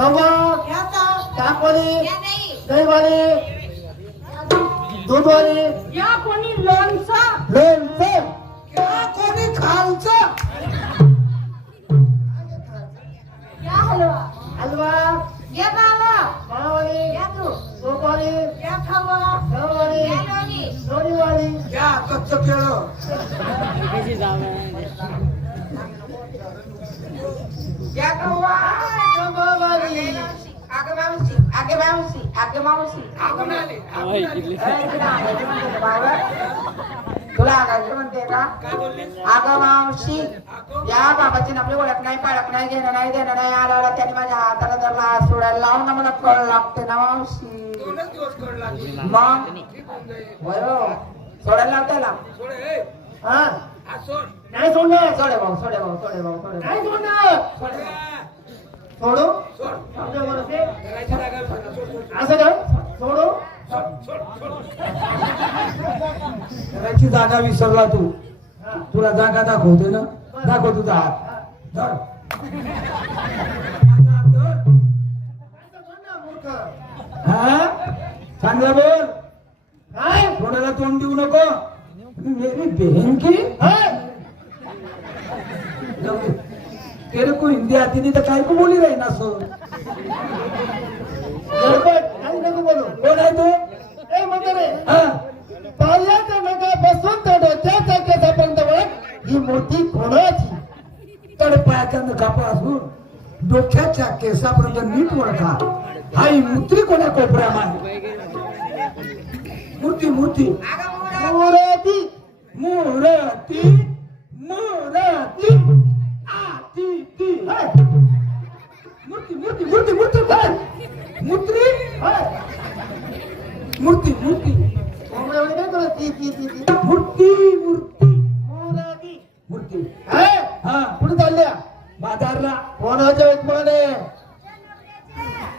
खवा ताकवाली दहीवाली दूधवाली या कोणी लोणचं लोणचं या कोणी खालचं या हलवा हलवा या बाबा मावाली या तू तूपवाली या खवा खवाली या लोणी लोणीवाली या कच्च केळं या खवा खवावाली आगे मावशी आगे मावशी आगे मावशी आपण आले तुला आगायचं म्हणते का काय बोलली अगं मावशी या बाबाची आपली ओळख नाही पाळख नाही घेणं नाही देणं नाही आला त्याने माझ्या हाताला धरला सोडायला लावून ना मला कळ लागते ना मावशी 2 दिवस कळ लागली मग ठीक होऊन जाईल वयो सोडायला लाव त्याला सोड ए हा हात सोड नाही सोडणार सोडे भाऊ सोडे भाऊ सोडे भाऊ सोडे नाही सोडणार सोडे सोडू सोड समजा बरं ते करायची जागा सोड सोड असं काय सोडू करायची जागा विसरला तू हा. तुला जागा दाखवते ना दाखव तुझा हात धर मूर्ख हा चांगला बोल काय कोणाला तोंड देऊ नको मेरी बहन की जाऊ दे. तेरे को हिंदी आती नहीं तो काय को बोली रही ना सो गडबड काही नको बोलू कोण आहे तू ए म्हातारे हा पाल्याच्या नका बसून तर डोक्याच्या केसापर्यंत वळख ही मूर्ती कोणाची तडपायाच्या नखापासून डोक्याच्या केसापर्यंत नीट ओळखा हा ही मूर्ती कोण्या कोपऱ्यामध्ये मूर्ती मूर्ती मूर्ती मूर्ती मूर्ती आती ती मूर्ती मूर्ती मूर्ती मूर्ती काय मूर्ती मूर्ती मूर्ती कोंबड्यावानी काय करत ती मूर्ती मूर्ती मूर्ती मूर्ती हा हा कुठे चालल्या बाजारला कोणाच्या वेतमाने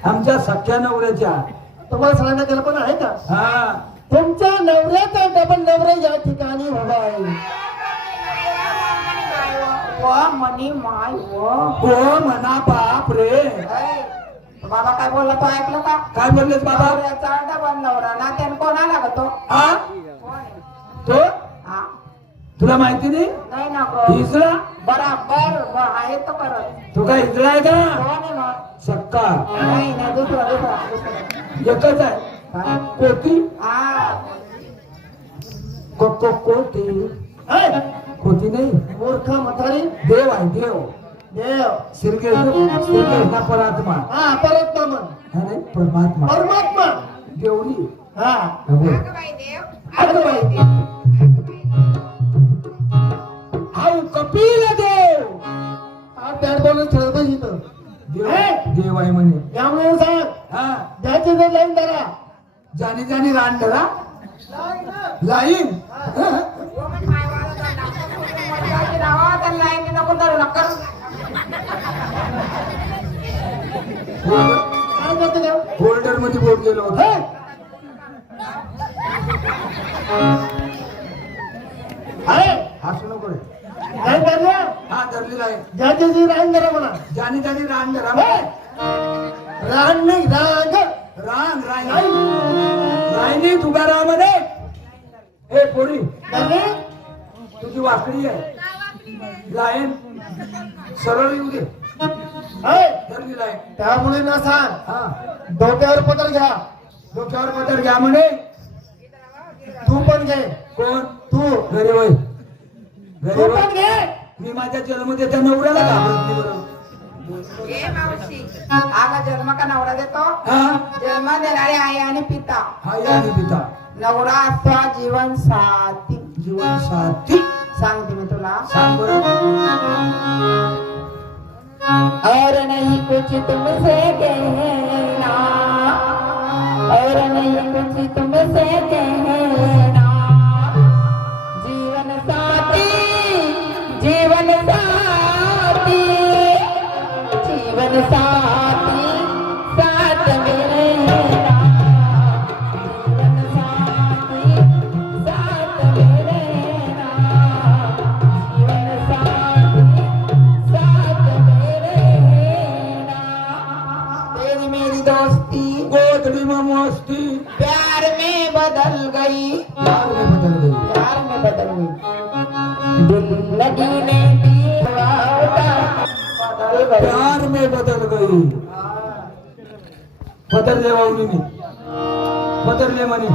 आमच्या सख्या नवऱ्याच्या तुम्हाला सगळ्यांना कल्पना आहे का हा तुमच्या नवऱ्याचा डबल नवरा या ठिकाणी उभा आहे व मनी माय व ओ म्हणा बाप रे ऐ, बाबा काय बोलला तो ऐकलं का काय बोललेस बाबा नवऱ्याचा डबल नवरा ना त्याने कोणाला ग तो हा कोण आहे? तो हा तुला माहिती नाही नाही ना गं. हिजडा बराबर आहे तो करत तो काय हिजडा आहे का कोण आहे मग सक्का नाही ना दुसरा एकच आहे काय? कोती हा कोती कोती नाही मूर्ख म्हातारी देव आहे देव देव श्रीकृष्ण परमात्मा हा परत मन अरे परमात्मा परमात्मा देवली हा अगं बाई देव अगं बाई हाऊ कपिल देव हा बॅट बॉल खेळत पाहिजे इथं देव आहे म्हणे त्यामुळे सांग हा द्यायचे जर लाईन धरा जाणी जाणी रान धरा लाईन वमन मायवाला जाणार. मजाची नावा त्या लाईन नको धरू नका काय करते का होल्डर मध्ये बोट गेलो होतो आहे हसू नको रे काय करल्या हा धरली लाईन ज्याची जी लाईन धरा म्हणा जाणी जाणी रान धरा रान नाही रांग रान रान रायनी तुगा राम रे हे पोरी धरली तुझी वाकडी आहे लाईन सरळ येऊ दे आहे धरली लाईन त्यामुळे ना सांग हा डोक्यावर पदर घ्या डोक्यावर पदर घ्या म्हणे तू पण घे कोण तू घरी वय घरी तू वय पण घे मी माझ्या जन्म त्या नवऱ्याला घाबरत नाही बरं ए मावशी आगा जन्म का नवरा देतो हा जन्म देणारे आई आणि पिता हा या मी पिता नवरा असा जीवन साथी जीवन साथी सांगते मी तुला सांग बरं और नहीं कुछ तुमसे कहना और नहीं कुछ तुमसे कहना जीवन साथी जीवन साथी जीवन साथी साथ में रहना जीवन साथी साथ में रहना जीवन साथी साथ में रहना मेरी दोस्ती गोदड़ी में मस्ती प्यार में बदल गई प्यार में बदल गई प्यार में बदल गई दिल लगने दीवाना बदल गई प्यार में बदल गई बदलले वावलीने बदलले म्हणे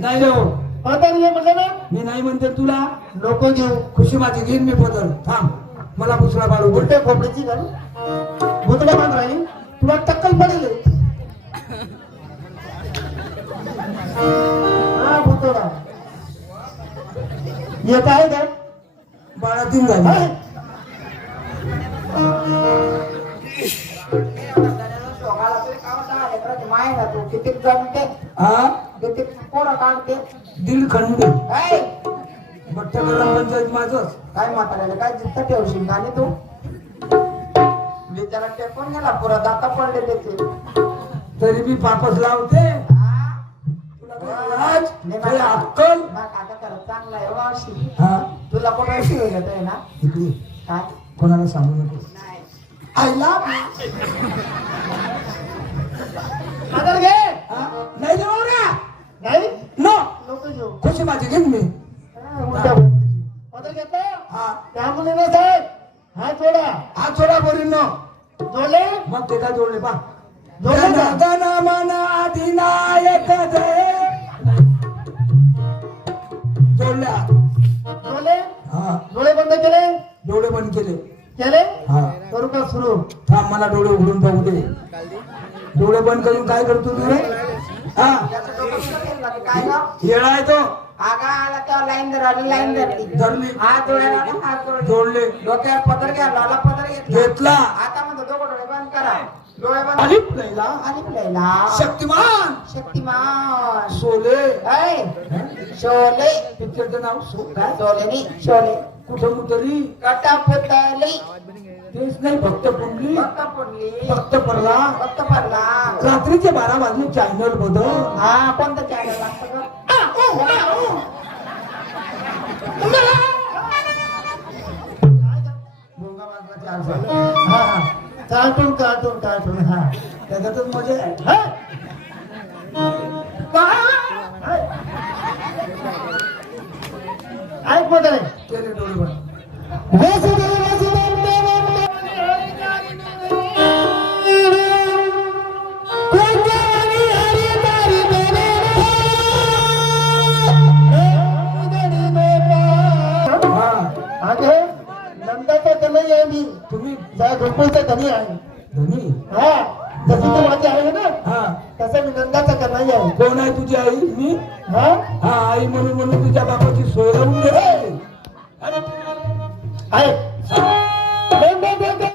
नाही रे हो पदर ये म्हणलं ना मी नाही म्हणते तुला नको घेऊ खुशी माझी घेईन मी बदल थांब मला दुसरा बाळू बोल उलटे खोपडीची घाल भुतड्या बांध राहिली तुला टक्कल पडेल हा भुतडा येत आहे का बाळा तीन झाली आहे? सोगाला तरी काय होता लेकराची माय ना तू किती जमते हा किती पोरं काढते दीड खंड काय बट्ट्या गरम पंचायत माझंच काय म्हाताऱ्याला काय जिद्द ठेवशील आणि तू बिचारा टेकून गेला पुरा दाता पडले त्याचे तरी मी पापच लावते तुला काही लाज, काही अक्कल आता करत चांगला आहे वाशी हा तुला कोण शिव घेतोय ना इकडे काय कोणाला सांगू नको नाही आईला पदर घे नाही देऊ ना नाही नो नको घेऊ खुशी माझी घेईन मी हा, उलट्या खोपडीची. पदर घेतला हा त्यामुळे ना साहेब हा जोडा हा छोडा बोरीन नो जोडले मग ते काय जोडले पा जोडले का? गण मन अधिनायक जय जोडल्या जोडले हा डोळे बंद केले डोळे बंद केले केले हा करू का सुरू थांब मला डोळे उघडून पाहू दे डोळे बंद करून काय करतो तू रे हा त्याचं डोकं कुठं गेलं की काय गं? येळा आहे तो आगा आला तेव्हा लाईन धरली लाईन धरली धरली हात जोडायला आला, हात जोडले जोडले डोक्यावर पदर घ्यायला आला पदर घेतला घेतला आता म्हणतो डोकं डोळे बंद करा डोळे बंद आणि लैला आणि प्लेला शक्तिमान शक्तिमान शोले ऐ शोले पिक्चरचं नाव काय शोले नाही शोले कुठं उतरी कटापुतली तेच नाही फक्त पुंडली फक्त पडली फक्त पडला फक्त पडला रात्रीचे 12 वाजले चॅनल बदल हा कोणतं चॅनल लागतं गं? भोंगा वाजला 4 वाजता. हा हा कार्टून कार्टून कार्टून हा त्याच्यातच मजा आहे हा? ऐक पदर केले डोळे बंद हा अगे नंदाचा कन्हई आहे मी तुम्ही त्या गोकुळचा धनी आहे धनी हा जशी तू माझी आहे ना हा तसं मी नंदाचा कन्हई आहे कोण आहे तुझी आई मी हा हा आई म्हणून तुझ्या बापाची सोय लावून घे आहे